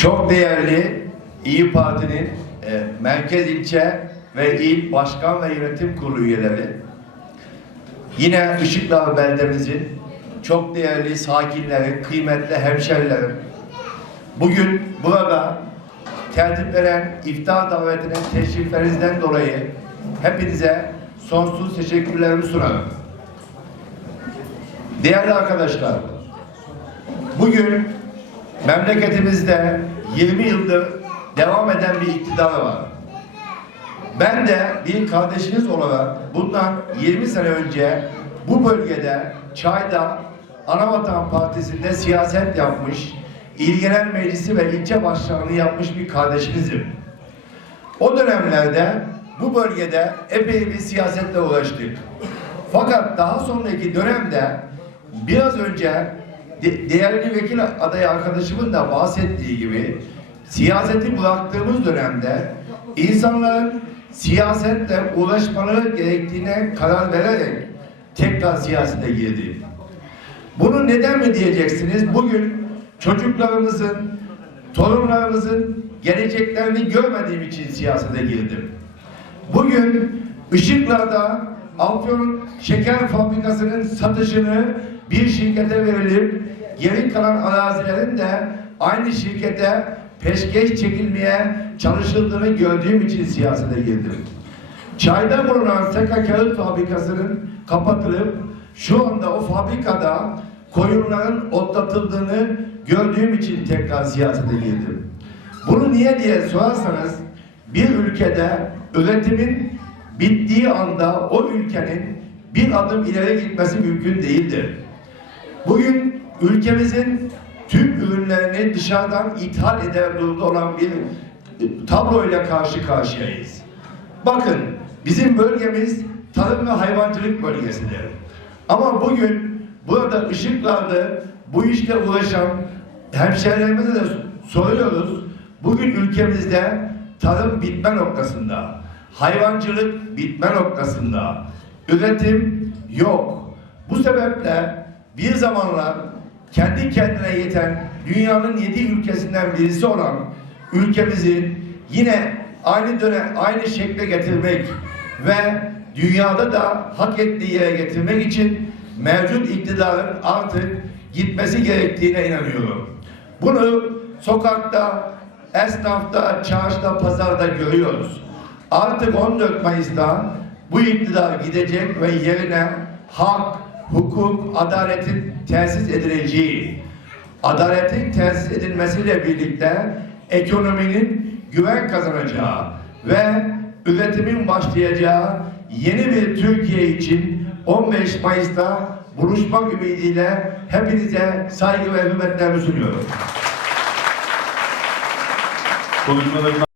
Çok değerli İyi Parti'nin e, merkez ilçe ve il başkan ve yönetim kurulu üyeleri, yine Işıkdağ beldemizin çok değerli sakinleri, kıymetli hemşerilerim, bugün burada tertip veren iftar davetine teşriflerinizden dolayı hepinize sonsuz teşekkürlerimi sunarım. Değerli arkadaşlar, bugün memleketimizde 20 yıldır devam eden bir iktidar var. Ben de bir kardeşiniz olarak bundan 20 sene önce bu bölgede Çay'da Anavatan Partisi'nde siyaset yapmış, İl Genel Meclisi ve ilçe başkanlığı yapmış bir kardeşinizim. O dönemlerde bu bölgede epey bir siyasetle uğraştık. Fakat daha sonraki dönemde biraz önce de- değerli vekil adayı arkadaşımın da bahsettiği gibi siyaseti bıraktığımız dönemde insanların siyasetle uğraşmaları gerektiğine karar vererek tekrar siyasete girdi. Bunu neden mi diyeceksiniz? Bugün çocuklarımızın, torunlarımızın geleceklerini görmediğim için siyasete girdim. Bugün Işıklar'da Afyon Şeker Fabrikası'nın satışını bir şirkete verilip geri kalan arazilerin de aynı şirkete peşkeş çekilmeye çalışıldığını gördüğüm için siyasete girdim. Çayda bulunan Seka Kağıt Fabrikası'nın kapatılıp şu anda o fabrikada koyunların otlatıldığını gördüğüm için tekrar siyasete girdim. Bunu niye diye sorarsanız bir ülkede üretimin bittiği anda o ülkenin bir adım ileri gitmesi mümkün değildir. Bugün ülkemizin tüm ürünlerini dışarıdan ithal eder durumda olan bir e, tabloyla karşı karşıyayız. Bakın bizim bölgemiz tarım ve hayvancılık bölgesidir. Ama bugün burada ışıklarda bu işle uğraşan hemşehrilerimize de soruyoruz. Bugün ülkemizde tarım bitme noktasında, hayvancılık bitme noktasında, üretim yok. Bu sebeple bir zamanlar kendi kendine yeten dünyanın yedi ülkesinden birisi olan ülkemizi yine aynı dönem aynı şekle getirmek ve dünyada da hak ettiği yere getirmek için mevcut iktidarın artık gitmesi gerektiğine inanıyorum. Bunu sokakta, esnafta, çarşıda, pazarda görüyoruz. Artık 14 Mayıs'ta bu iktidar gidecek ve yerine hak, hukuk, adaletin tesis edileceği, adaletin tesis edilmesiyle birlikte ekonominin güven kazanacağı ve üretimin başlayacağı yeni bir Türkiye için 15 Mayıs'ta buluşmak ümidiyle hepinize saygı ve hürmetlerimi sunuyorum. Konuşmalarına